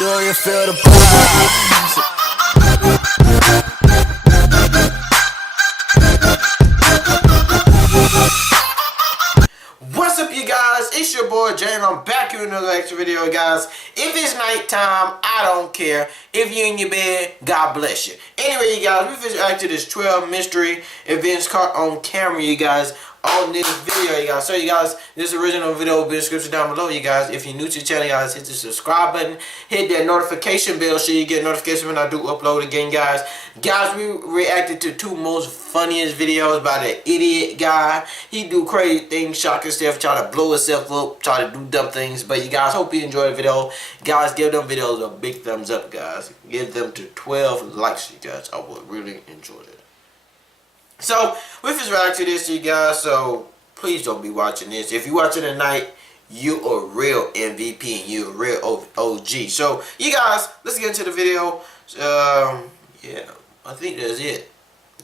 Do you feel the vibes? What's up, you guys? It's your boy Jay, and I'm back here with another extra video, guys. If it's nighttime, I don't care. If you're in your bed, God bless you. Anyway, you guys, we finished reacting to this 12 mystery events caught on camera, you guys, on this video, you guys. So, you guys, this original video will be in the description down below, you guys. If you're new to the channel, guys, hit the subscribe button, hit that notification bell so you get notifications when I do upload again, guys. Guys, we reacted to two most funniest videos by the idiot guy. He do crazy things, shock himself, try to blow himself up, try to do dumb things. But you guys, hope you enjoyed the video. Guys, give them videos a big thumbs up, guys. Give them to 12 likes, you guys. I would really enjoy it. So, we just react to this, you guys, so please don't be watching this. If you're watching tonight, you a real MVP and you a real OG. So, you guys, let's get into the video. Yeah, I think that's it.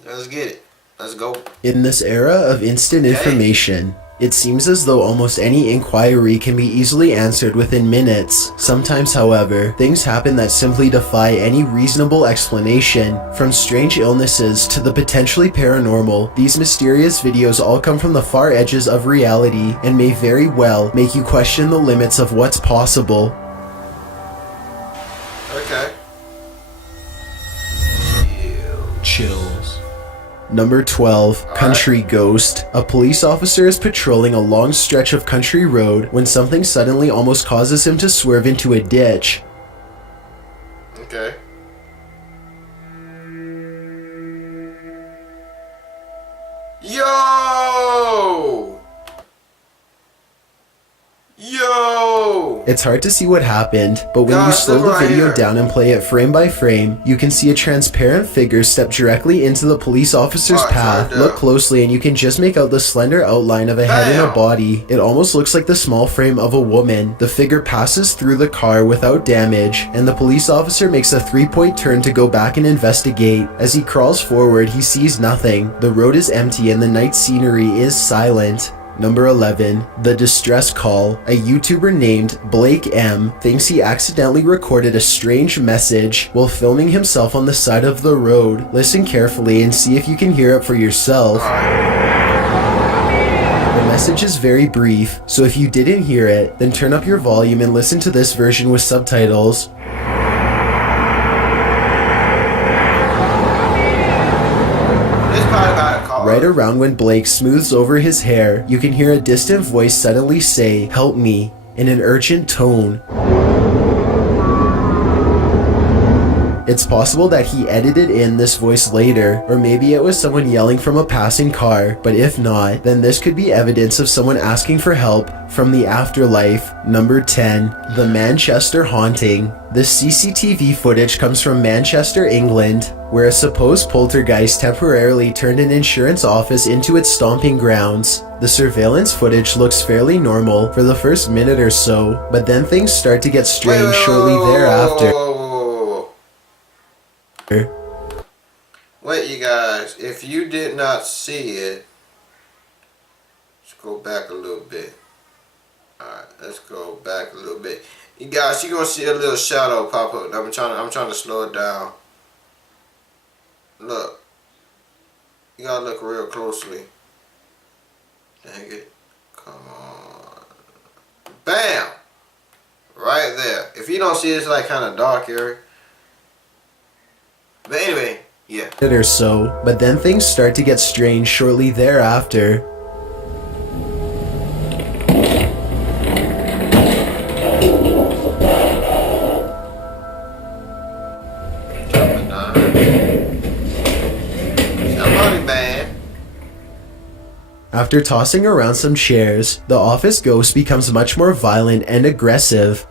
Let's get it. Let's go. In this era of instant information, it seems as though almost any inquiry can be easily answered within minutes. Sometimes, however, things happen that simply defy any reasonable explanation. From strange illnesses to the potentially paranormal, these mysterious videos all come from the far edges of reality and may very well make you question the limits of what's possible. Okay. Chills. Number 12, Country Ghost. A police officer is patrolling a long stretch of country road when something suddenly almost causes him to swerve into a ditch. Okay. Yo! Yo! It's hard to see what happened, but when you slow the video down and play it frame by frame, you can see a transparent figure step directly into the police officer's path. Look closely and you can just make out the slender outline of a head and a body. It almost looks like the small frame of a woman. The figure passes through the car without damage, and the police officer makes a 3-point turn to go back and investigate. As he crawls forward, he sees nothing. The road is empty and the night scenery is silent. Number 11, The Distress Call. A YouTuber named Blake M thinks he accidentally recorded a strange message while filming himself on the side of the road. Listen carefully and see if you can hear it for yourself. The message is very brief, so if you didn't hear it, then turn up your volume and listen to this version with subtitles. Right around when Blake smooths over his hair, you can hear a distant voice suddenly say, "Help me," in an urgent tone. It's possible that he edited in this voice later, or maybe it was someone yelling from a passing car, but if not, then this could be evidence of someone asking for help from the afterlife. Number 10, The Manchester Haunting. This CCTV footage comes from Manchester, England, where a supposed poltergeist temporarily turned an insurance office into its stomping grounds. The surveillance footage looks fairly normal for the first minute or so, but then things start to get strange shortly thereafter. Wait, you guys, if you did not see it, let's go back a little bit. Alright, let's go back a little bit. You guys, you're gonna see a little shadow pop up. I'm trying to slow it down. Look. You gotta look real closely. Dang it. Come on. Bam! Right there. If you don't see it, it's like kind of dark here. But anyway, yeah. Or so, but then things start to get strange shortly thereafter. After tossing around some chairs, the office ghost becomes much more violent and aggressive.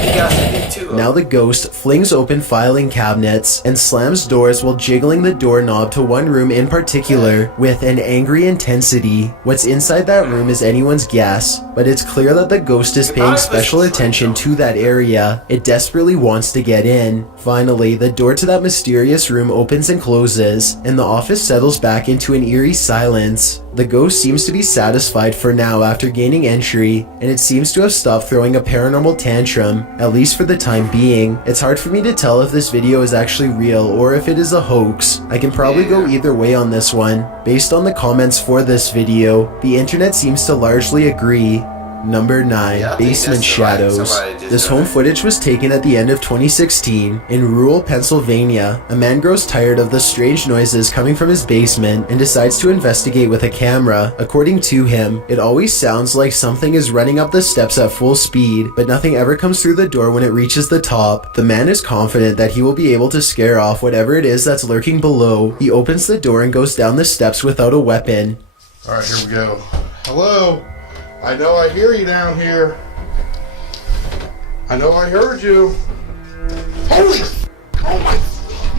You guys should do too. Now the ghost flings open filing cabinets and slams doors while jiggling the doorknob to one room in particular with an angry intensity. What's inside that room is anyone's guess, but it's clear that the ghost is paying special attention to that area. It desperately wants to get in. Finally, the door to that mysterious room opens and closes, and the office settles back into an eerie silence. The ghost seems to be satisfied for now after gaining entry, and it seems to have stopped throwing a paranormal tantrum, at least for the time being. It's hard for me to tell if this video is actually real or if it is a hoax. I can probably go either way on this one. Based on the comments for this video, the internet seems to largely agree. Number 9, Basement Shadows. This home footage was taken at the end of 2016 in rural Pennsylvania. A man grows tired of the strange noises coming from his basement and decides to investigate with a camera. According to him, it always sounds like something is running up the steps at full speed, but nothing ever comes through the door when it reaches the top. The man is confident that he will be able to scare off whatever it is that's lurking below. He opens the door and goes down the steps without a weapon. Alright, here we go. Hello? I know I hear you down here. I know I heard you. Holy! Oh my...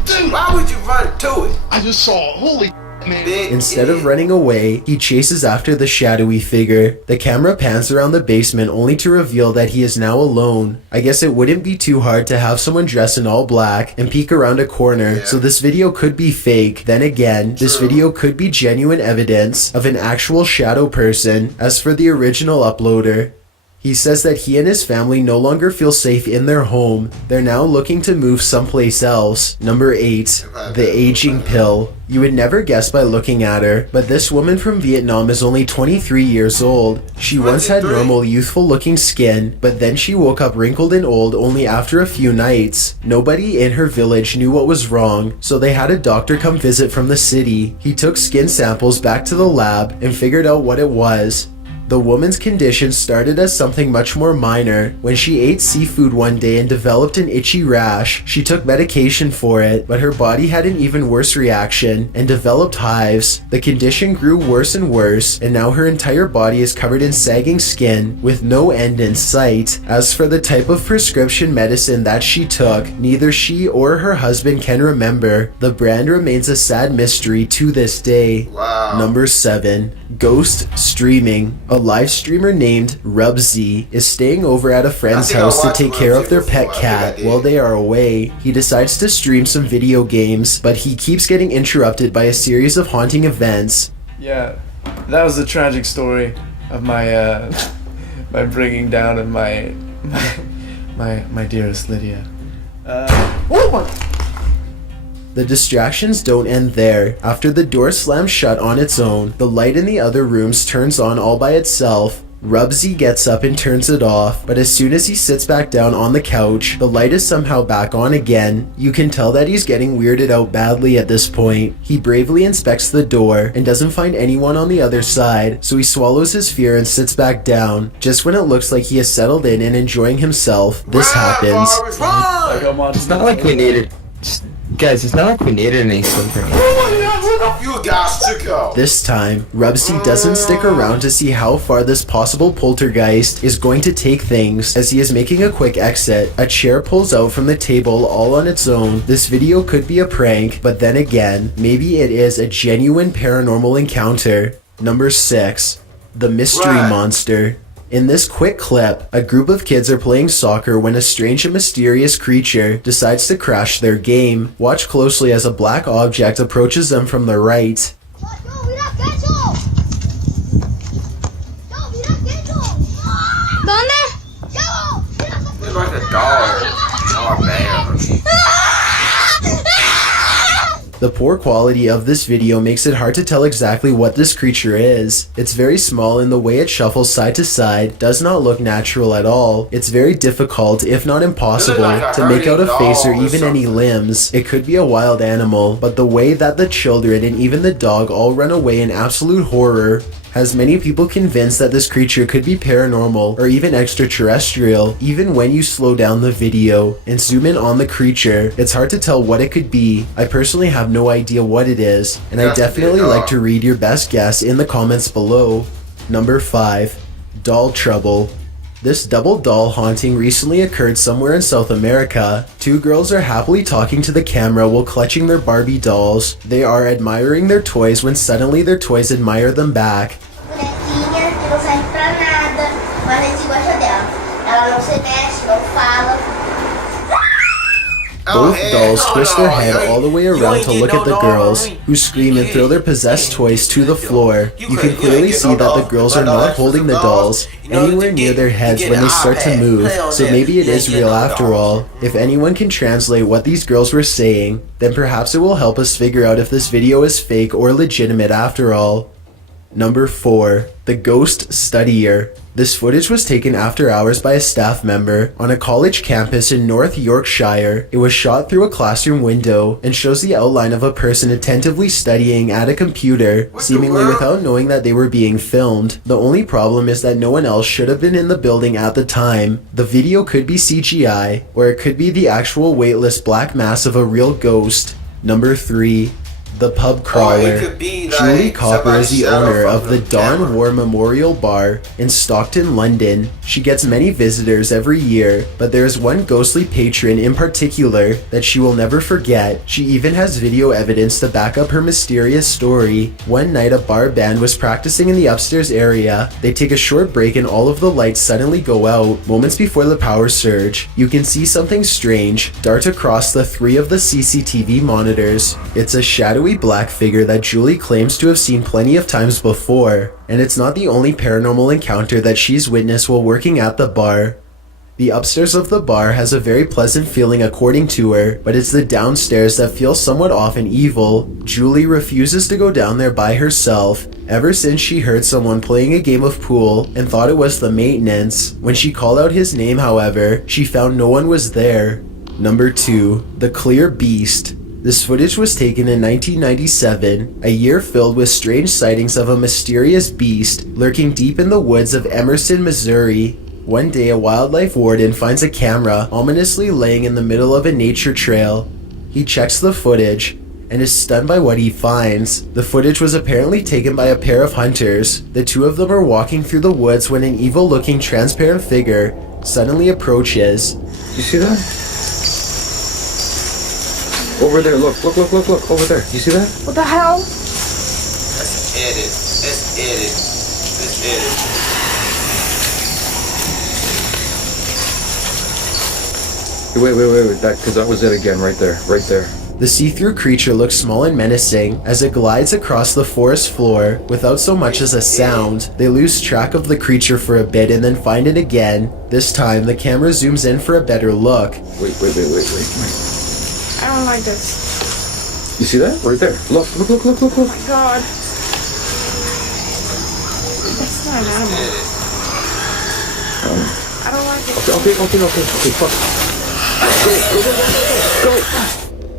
Dude! Why would you run to it? I just saw... Holy... Man. Instead of running away, he chases after the shadowy figure. The camera pans around the basement only to reveal that he is now alone. I guess it wouldn't be too hard to have someone dressed in all black and peek around a corner, so this video could be fake. Then again, this video could be genuine evidence of an actual shadow person. As for the original uploader, he says that he and his family no longer feel safe in their home. They're now looking to move someplace else. Number 8, the aging pill. You would never guess by looking at her, but this woman from Vietnam is only 23 years old. She once had normal, youthful looking skin, but then she woke up wrinkled and old only after a few nights. Nobody in her village knew what was wrong, so they had a doctor come visit from the city. He took skin samples back to the lab and figured out what it was. The woman's condition started as something much more minor. When she ate seafood one day and developed an itchy rash, she took medication for it, but her body had an even worse reaction and developed hives. The condition grew worse and worse, and now her entire body is covered in sagging skin with no end in sight. As for the type of prescription medicine that she took, neither she or her husband can remember. The brand remains a sad mystery to this day. Number 7, ghost streaming. A live streamer named Rubsy is staying over at a friend's house to take care of their pet cat while they are away. He decides to stream some video games, but he keeps getting interrupted by a series of haunting events. Yeah, that was the tragic story of my my bringing down of my dearest Lydia. Oh my! The distractions don't end there. After the door slams shut on its own, the light in the other rooms turns on all by itself. Rubsy gets up and turns it off, but as soon as he sits back down on the couch, the light is somehow back on again. You can tell that he's getting weirded out badly at this point. He bravely inspects the door and doesn't find anyone on the other side, so he swallows his fear and sits back down. Just when it looks like he has settled in and enjoying himself, this happens. It's not like we needed... Guys, it's not like we needed any sleeping. You guys to go. This time, Rubsy doesn't stick around to see how far this possible poltergeist is going to take things. As he is making a quick exit, a chair pulls out from the table all on its own. This video could be a prank, but then again, maybe it is a genuine paranormal encounter. Number 6, the mystery monster. In this quick clip, a group of kids are playing soccer when a strange and mysterious creature decides to crash their game. Watch closely as a black object approaches them from the right. It's like a dog or a bear. The poor quality of this video makes it hard to tell exactly what this creature is. It's very small and the way it shuffles side to side does not look natural at all. It's very difficult, if not impossible, to make out a face or even any limbs. It could be a wild animal, but the way that the children and even the dog all run away in absolute horror has many people convinced that this creature could be paranormal or even extraterrestrial. Even when you slow down the video and zoom in on the creature, it's hard to tell what it could be. I personally have no idea what it is, and I definitely like to read your best guess in the comments below. Number 5, doll trouble. This double doll haunting recently occurred somewhere in South America. Two girls are happily talking to the camera while clutching their Barbie dolls. They are admiring their toys when suddenly their toys admire them back. Bonequinha que não serve pra nada, mas a gente gosta dela. Ela não se mexe, não fala. Both dolls twist their head all the way around to look at the girls, who scream and throw their possessed toys to the floor. You can clearly see that the girls are not holding the dolls anywhere near their heads when they start to move, so maybe it is real after all. If anyone can translate what these girls were saying, then perhaps it will help us figure out if this video is fake or legitimate after all. Number 4. The Ghost Studier. This footage was taken after hours by a staff member on a college campus in North Yorkshire. It was shot through a classroom window and shows the outline of a person attentively studying at a computer, seemingly without knowing that they were being filmed. The only problem is that no one else should have been in the building at the time. The video could be CGI, or it could be the actual weightless black mass of a real ghost. Number 3. The Pub Crawler. Julie Copper is the owner of the Dawn War Memorial Bar in Stockton, London. She gets many visitors every year, but there is one ghostly patron in particular that she will never forget. She even has video evidence to back up her mysterious story. One night a bar band was practicing in the upstairs area. They take a short break and all of the lights suddenly go out. Moments before the power surge, you can see something strange dart across the 3 of the CCTV monitors. It's a shadowy black figure that Julie claims to have seen plenty of times before, and it's not the only paranormal encounter that she's witnessed while working at the bar. The upstairs of the bar has a very pleasant feeling according to her, but it's the downstairs that feels somewhat off and evil. Julie refuses to go down there by herself, ever since she heard someone playing a game of pool and thought it was the maintenance. When she called out his name, however, she found no one was there. Number 2. The Clear Beast. This footage was taken in 1997, a year filled with strange sightings of a mysterious beast lurking deep in the woods of Emerson, Missouri. One day a wildlife warden finds a camera ominously laying in the middle of a nature trail. He checks the footage and is stunned by what he finds. The footage was apparently taken by a pair of hunters. The two of them are walking through the woods when an evil-looking transparent figure suddenly approaches. You see that? Over there, look, over there. You see that? What the hell? Let's edit. Wait, because that was it again, right there. The see-through creature looks small and menacing as it glides across the forest floor without so much as a sound. They lose track of the creature for a bit and then find it again. This time, the camera zooms in for a better look. Wait. I don't like this. You see that? Right there. Look. Oh my god. That's not an animal. I don't like it. Okay, fuck. Go.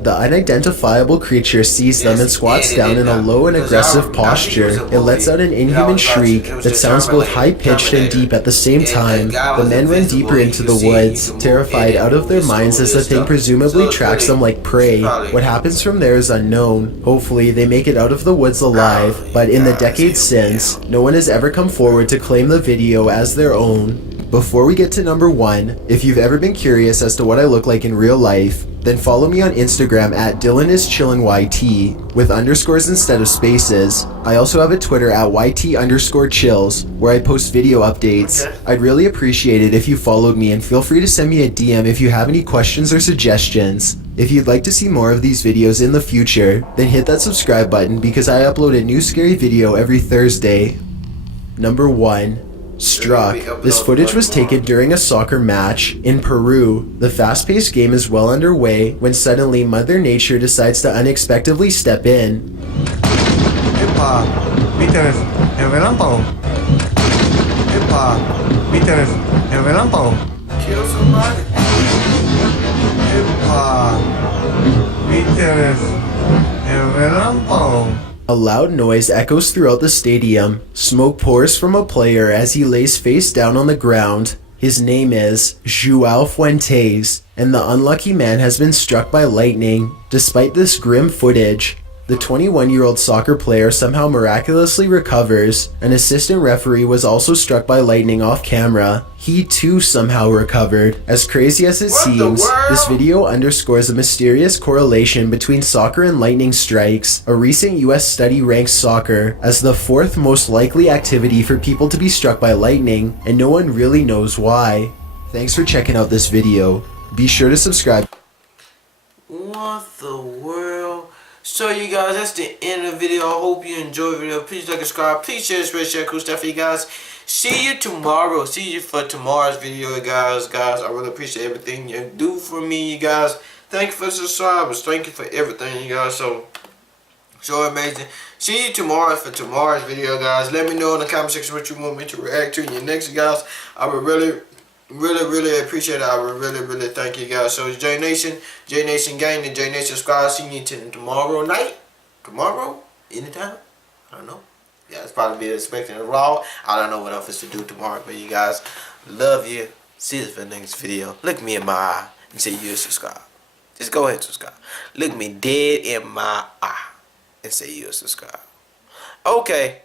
The unidentifiable creature sees them and squats down in a low and aggressive posture. It lets out an inhuman shriek that sounds both high-pitched and deep at the same time. The men run deeper into the woods, terrified out of their minds as the thing presumably tracks them like prey. What happens from there is unknown. Hopefully, they make it out of the woods alive, but in the decades since, no one has ever come forward to claim the video as their own. Before we get to number 1, if you've ever been curious as to what I look like in real life, then follow me on Instagram at DylanIsChillinYT with underscores instead of spaces. I also have a Twitter at YT_chills where I post video updates. I'd really appreciate it if you followed me, and feel free to send me a DM if you have any questions or suggestions. If you'd like to see more of these videos in the future, then hit that subscribe button because I upload a new scary video every Thursday. Number 1. Struck. This footage was taken during a soccer match in Peru. The fast-paced game is well underway when suddenly Mother Nature decides to unexpectedly step in. Epa, ¿viste el relámpago? Epa, ¿viste el relámpago? Kill somebody. Epa, ¿viste el relámpago? A loud noise echoes throughout the stadium. Smoke pours from a player as he lays face down on the ground. His name is João Fuentes, and the unlucky man has been struck by lightning. Despite this grim footage, The 21-year-old soccer player somehow miraculously recovers. An assistant referee was also struck by lightning off camera. He too somehow recovered. As crazy as it seems, this video underscores a mysterious correlation between soccer and lightning strikes. A recent US study ranks soccer as the 4th most likely activity for people to be struck by lightning, and no one really knows why. Thanks for checking out this video. Be sure to subscribe. What the world? So you guys, that's the end of the video. I hope you enjoyed the video. Please like and subscribe. Please share, spread, share cool stuff for you guys. See you tomorrow. See you for tomorrow's video, guys. Guys, I really appreciate everything you do for me, you guys. Thank you for the subscribers. Thank you for everything, you guys. So amazing. See you tomorrow for tomorrow's video, guys. Let me know in the comment section what you want me to react to in your next, guys. I would really appreciate it. I would really thank you guys. So it's J Nation Gang, and J Nation Squad. See you tomorrow night. Tomorrow? Anytime? I don't know. Yeah, it's probably be expecting a vlog. I don't know what else to do tomorrow, but you guys, love you. See you for the next video. Look me in my eye and say you subscribe. Just go ahead and subscribe. Look me dead in my eye and say you subscribe. Okay,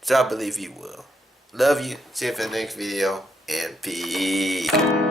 so I believe you will. Love you. See you for the next video. And peace.